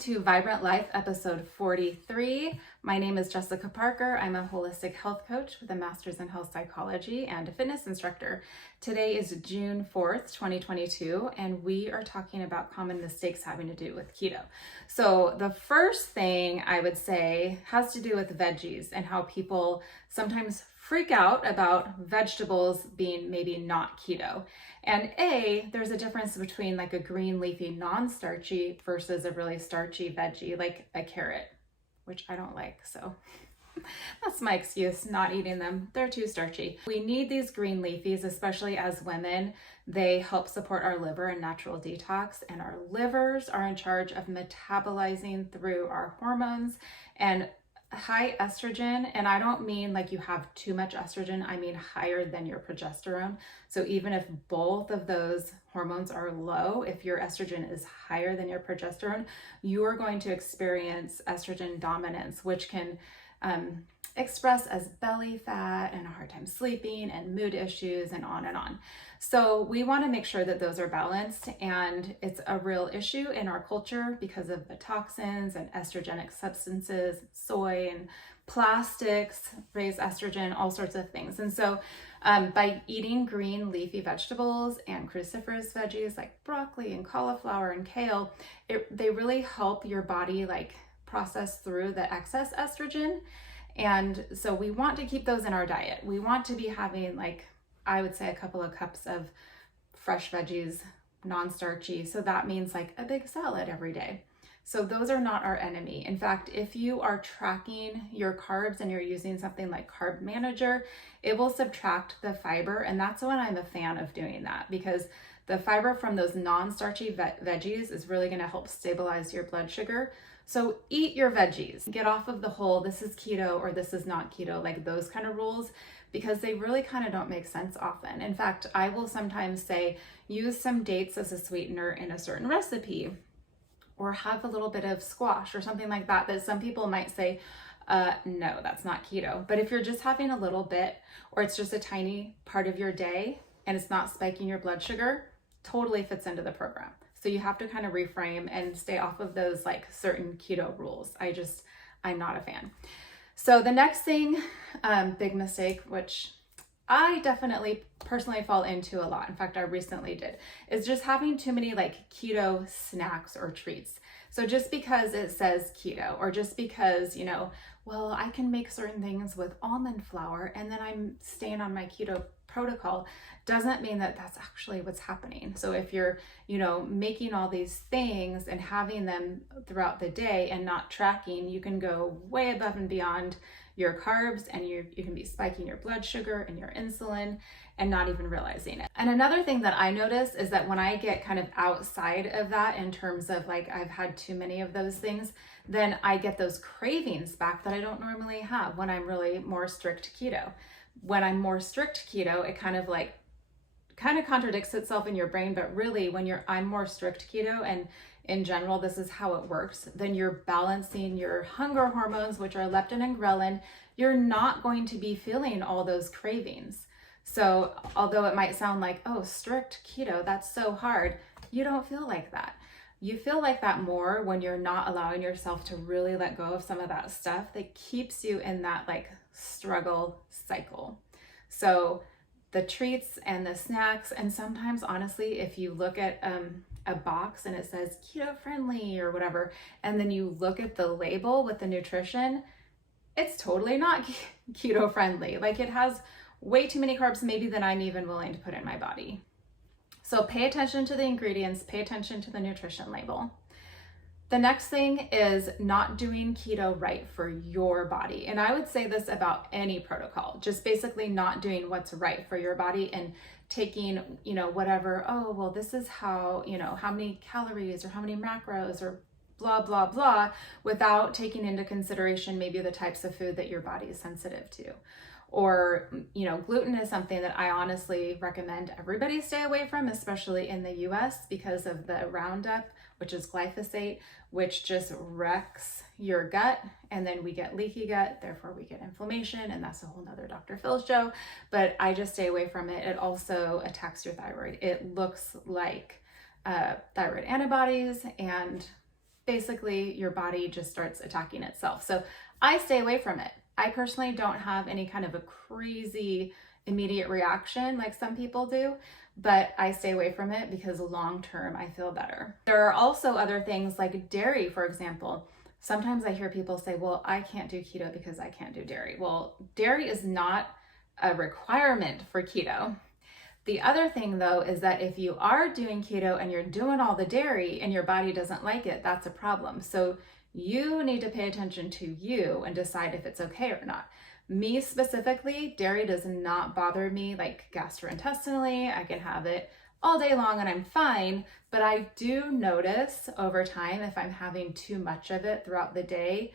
to Vibrant Life, episode 43. My name is Jessica Parker. I'm a holistic health coach with a master's in health psychology and a fitness instructor. Today is June 4th, 2022, and we are talking about common mistakes having to do with keto. So the first thing I would say has to do with veggies and how people sometimes freak out about vegetables being maybe not keto. And there's a difference between like a green leafy non-starchy versus a really starchy veggie like a carrot, which I don't like, so that's my excuse, not eating them. They're too starchy. We need these green leafies, especially as women. They help support our liver and natural detox, and our livers are in charge of metabolizing through our hormones and high estrogen. And I don't mean like you have too much estrogen, I mean higher than your progesterone. So even if both of those hormones are low, if your estrogen is higher than your progesterone, you are going to experience estrogen dominance, which can express as belly fat and a hard time sleeping and mood issues and on and on. So we want to make sure that those are balanced, and it's a real issue in our culture because of the toxins and estrogenic substances, soy and plastics raise estrogen, all sorts of things. And so by eating green leafy vegetables and cruciferous veggies like broccoli and cauliflower and kale, they really help your body like process through the excess estrogen. And so we want to keep those in our diet. We want to be having, like, I would say a couple of cups of fresh veggies, non-starchy. So that means like a big salad every day. So those are not our enemy. In fact, if you are tracking your carbs and you're using something like Carb Manager, it will subtract the fiber. And that's when I'm a fan of doing that, because the fiber from those non-starchy veggies is really going to help stabilize your blood sugar. So eat your veggies. Get off of the whole this is keto or this is not keto, like those kind of rules, because they really kind of don't make sense often. In fact, I will sometimes say use some dates as a sweetener in a certain recipe, or have a little bit of squash or something like that, that some people might say, no, that's not keto. But if you're just having a little bit, or it's just a tiny part of your day and it's not spiking your blood sugar, totally fits into the program. So you have to kind of reframe and stay off of those like certain keto rules. I'm not a fan. So the next thing, big mistake, which I definitely personally fall into a lot, in fact, I recently did, is just having too many like keto snacks or treats. So just because it says keto, or just because, well, I can make certain things with almond flour and then I'm staying on my keto protocol, doesn't mean that that's actually what's happening. So if you're, making all these things and having them throughout the day and not tracking, you can go way above and beyond your carbs, and you can be spiking your blood sugar and your insulin and not even realizing it. And another thing that I notice is that when I get kind of outside of that, in terms of like I've had too many of those things, then I get those cravings back that I don't normally have when I'm really more strict keto. When I'm more strict keto, it kind of contradicts itself in your brain, but really when I'm more strict keto, and in general, this is how it works, then you're balancing your hunger hormones, which are leptin and ghrelin. You're not going to be feeling all those cravings. So although it might sound like, oh, strict keto, that's so hard, you don't feel like that. You feel like that more when you're not allowing yourself to really let go of some of that stuff that keeps you in that like struggle cycle. So the treats and the snacks, and sometimes honestly, if you look at a box and it says keto friendly or whatever, and then you look at the label with the nutrition, it's totally not keto friendly. Like it has way too many carbs maybe than I'm even willing to put in my body. So pay attention to the ingredients, pay attention to the nutrition label. The next thing is not doing keto right for your body. And I would say this about any protocol, just basically not doing what's right for your body and taking, whatever, oh, well, this is how, how many calories or how many macros or blah, blah, blah, without taking into consideration maybe the types of food that your body is sensitive to. Or, gluten is something that I honestly recommend everybody stay away from, especially in the US, because of the Roundup, which is glyphosate, which just wrecks your gut. And then we get leaky gut, therefore we get inflammation. And that's a whole nother Dr. Phil show, but I just stay away from it. It also attacks your thyroid. It looks like thyroid antibodies, and basically your body just starts attacking itself. So I stay away from it. I personally don't have any kind of a crazy immediate reaction like some people do, but I stay away from it because long term I feel better. There are also other things like dairy, for example. Sometimes I hear people say, well, I can't do keto because I can't do dairy. Well, dairy is not a requirement for keto. The other thing though is that if you are doing keto and you're doing all the dairy and your body doesn't like it, that's a problem. So you need to pay attention to you and decide if it's okay or not. Me specifically, dairy does not bother me like gastrointestinally. I can have it all day long and I'm fine, but I do notice over time if I'm having too much of it throughout the day.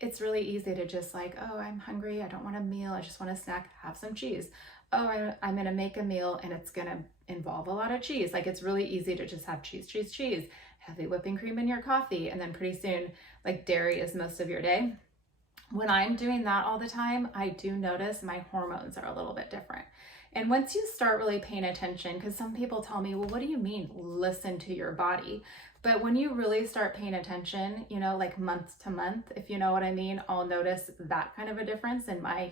It's really easy to just like, oh, I'm hungry, I don't want a meal, I just want a snack, have some cheese. Oh, I'm gonna make a meal and it's gonna involve a lot of cheese. Like it's really easy to just have cheese, heavy whipping cream in your coffee, and then pretty soon, like dairy is most of your day. When I'm doing that all the time, I do notice my hormones are a little bit different. And once you start really paying attention, because some people tell me, well, what do you mean, listen to your body? But when you really start paying attention, like month to month, if you know what I mean, I'll notice that kind of a difference in my,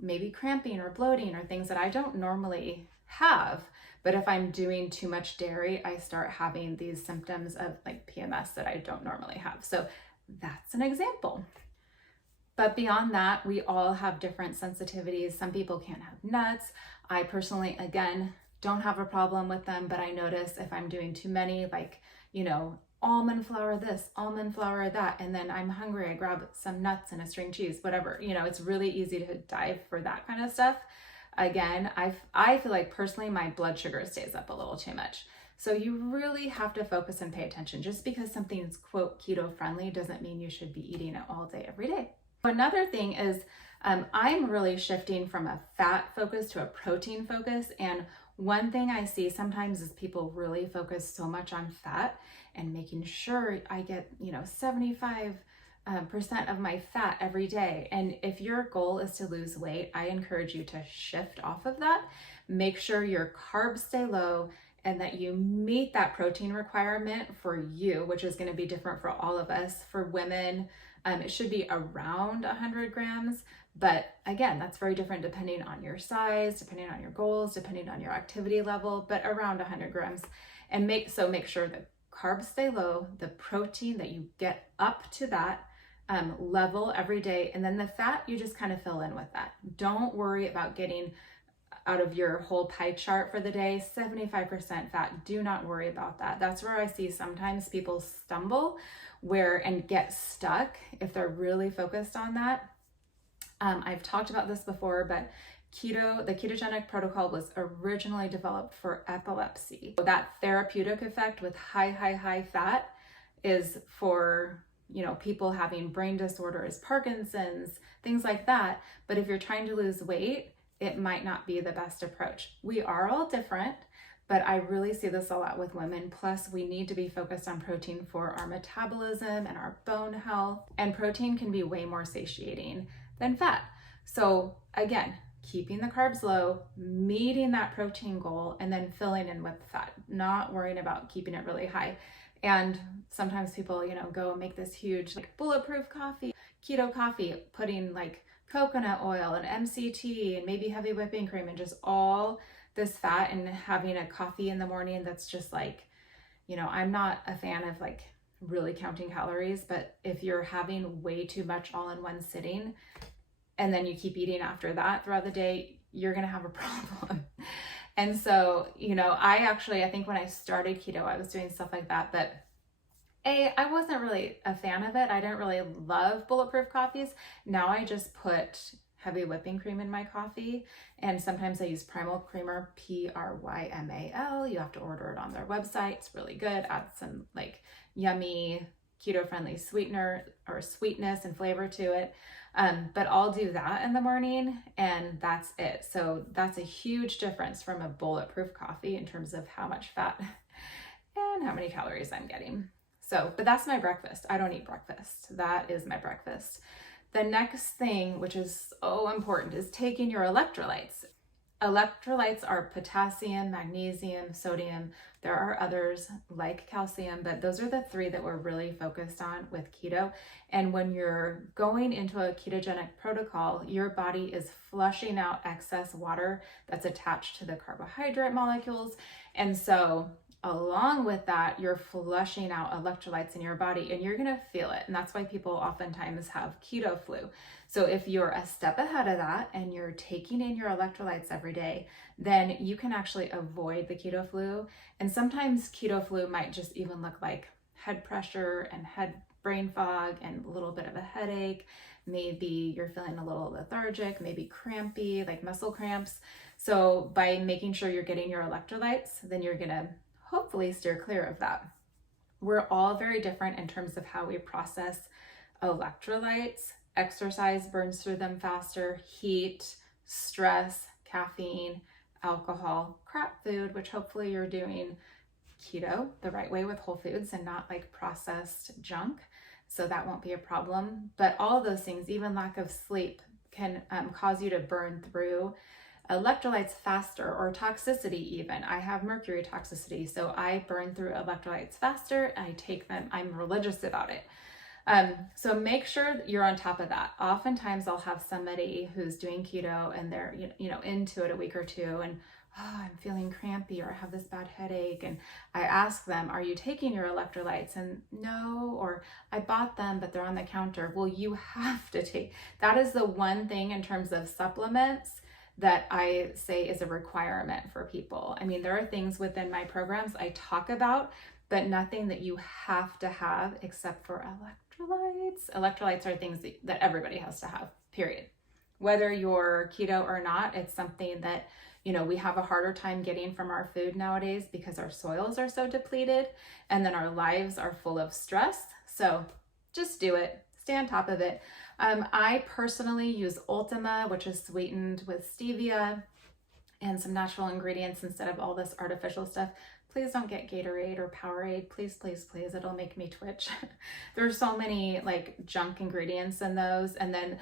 maybe cramping or bloating or things that I don't normally have. But if I'm doing too much dairy, I start having these symptoms of like PMS that I don't normally have. So that's an example. But beyond that, we all have different sensitivities. Some people can't have nuts. I personally, again, don't have a problem with them, but I notice if I'm doing too many, like, almond flour this, almond flour that, and then I'm hungry, I grab some nuts and a string cheese, whatever. It's really easy to dive for that kind of stuff. Again, I feel like personally my blood sugar stays up a little too much. So you really have to focus and pay attention. Just because something's quote keto friendly doesn't mean you should be eating it all day, every day. Another thing is I'm really shifting from a fat focus to a protein focus. And one thing I see sometimes is people really focus so much on fat and making sure I get, 75% of my fat every day. And if your goal is to lose weight, I encourage you to shift off of that. Make sure your carbs stay low and that you meet that protein requirement for you, which is going to be different for all of us. For women, it should be around 100 grams. But again, that's very different depending on your size, depending on your goals, depending on your activity level, but around 100 grams. And make sure that carbs stay low, the protein that you get up to that level every day. And then the fat, you just kind of fill in with that. Don't worry about getting out of your whole pie chart for the day, 75% fat. Do not worry about that. That's where I see sometimes people stumble and get stuck if they're really focused on that. I've talked about this before, but the ketogenic protocol was originally developed for epilepsy. That therapeutic effect with high fat is for, people having brain disorders, Parkinson's, things like that. But if you're trying to lose weight, it might not be the best approach. We are all different, but I really see this a lot with women. Plus, we need to be focused on protein for our metabolism and our bone health. And protein can be way more satiating than fat. So again, keeping the carbs low, meeting that protein goal, and then filling in with fat, not worrying about keeping it really high. And sometimes people, go and make this huge like bulletproof coffee, keto coffee, putting like coconut oil and MCT and maybe heavy whipping cream and just all this fat, and having a coffee in the morning that's just like, I'm not a fan of like really counting calories, but if you're having way too much all in one sitting and then you keep eating after that throughout the day, you're going to have a problem. And so, I think when I started keto, I was doing stuff like that, but I wasn't really a fan of it. I didn't really love bulletproof coffees. Now I just put heavy whipping cream in my coffee, and sometimes I use Primal Creamer, Prymal. You have to order it on their website. It's really good. Add some like yummy keto-friendly sweetener or sweetness and flavor to it. But I'll do that in the morning, and that's it. So that's a huge difference from a bulletproof coffee in terms of how much fat and how many calories I'm getting. But that's my breakfast. I don't eat breakfast. That is my breakfast. The next thing, which is so important, is taking your electrolytes. Electrolytes are potassium, magnesium, sodium. There are others like calcium, but those are the three that we're really focused on with keto. And when you're going into a ketogenic protocol, your body is flushing out excess water that's attached to the carbohydrate molecules. And so along with that, you're flushing out electrolytes in your body, and you're gonna feel it. And that's why people oftentimes have keto flu. So if you're a step ahead of that and you're taking in your electrolytes every day, then you can actually avoid the keto flu. And sometimes keto flu might just even look like head pressure and head brain fog and a little bit of a headache. Maybe you're feeling a little lethargic, maybe crampy, like muscle cramps. So by making sure you're getting your electrolytes, then you're gonna hopefully steer clear of that. We're all very different in terms of how we process electrolytes. Exercise burns through them faster, heat, stress, caffeine, alcohol, crap food, which hopefully you're doing keto the right way with whole foods and not like processed junk. So that won't be a problem. But all of those things, even lack of sleep, can cause you to burn through electrolytes faster, or toxicity even. I have mercury toxicity, so I burn through electrolytes faster. I take them, I'm religious about it. So make sure you're on top of that. Oftentimes I'll have somebody who's doing keto and they're, into it a week or two, and I'm feeling crampy, or I have this bad headache. And I ask them, are you taking your electrolytes? And no, or I bought them, but they're on the counter. Well, you have to take, that is the one thing in terms of supplements that I say is a requirement for people. I mean, there are things within my programs I talk about, but nothing that you have to have except for electrolytes. Electrolytes are things that everybody has to have, period. Whether you're keto or not, it's something that, we have a harder time getting from our food nowadays because our soils are so depleted, and then our lives are full of stress. So just do it. Stay on top of it. I personally use Ultima, which is sweetened with stevia and some natural ingredients instead of all this artificial stuff. Please don't get Gatorade or Powerade. Please, please, please. It'll make me twitch. There's so many like junk ingredients in those. And then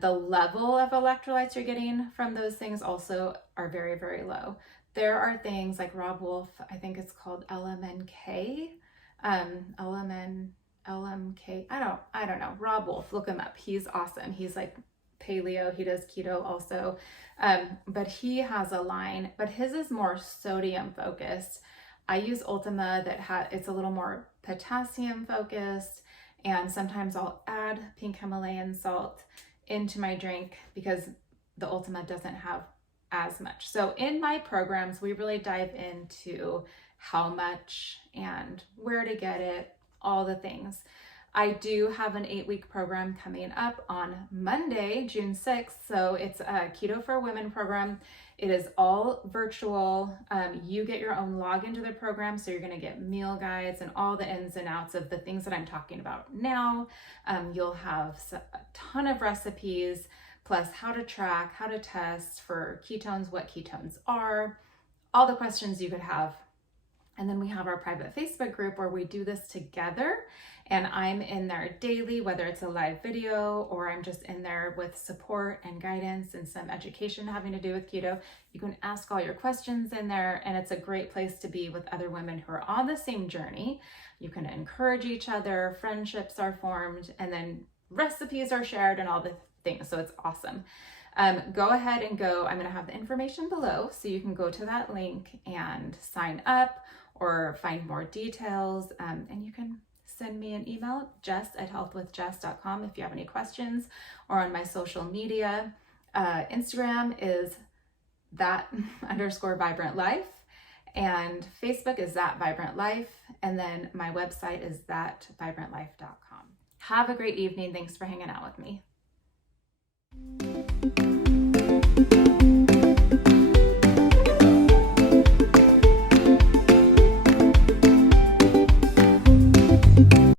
the level of electrolytes you're getting from those things also are very, very low. There are things like Rob Wolf, I think it's called LMNK, LMK, I don't know. Rob Wolf, look him up. He's awesome. He's like paleo, he does keto also. But he has a line, but his is more sodium focused. I use Ultima that it's a little more potassium focused, and sometimes I'll add pink Himalayan salt into my drink because the Ultima doesn't have as much. So in my programs, we really dive into how much and where to get it, all the things. I do have an 8-week program coming up on Monday, June 6th. So it's a Keto for Women program. It is all virtual. You get your own login to the program. So you're going to get meal guides and all the ins and outs of the things that I'm talking about now. You'll have a ton of recipes, plus how to track, how to test for ketones, what ketones are, all the questions you could have. And then we have our private Facebook group where we do this together, and I'm in there daily, whether it's a live video or I'm just in there with support and guidance and some education having to do with keto. You can ask all your questions in there, and it's a great place to be with other women who are on the same journey. You can encourage each other, friendships are formed, and then recipes are shared and all the things. So it's awesome. Go ahead and I'm going to have the information below so you can go to that link and sign up or find more details. And you can send me an email, jess@healthwithjess.com, if you have any questions, or on my social media. Instagram is that_vibrantlife, and Facebook is thatvibrantlife, and then my website is thatvibrantlife.com. Have a great evening. Thanks for hanging out with me.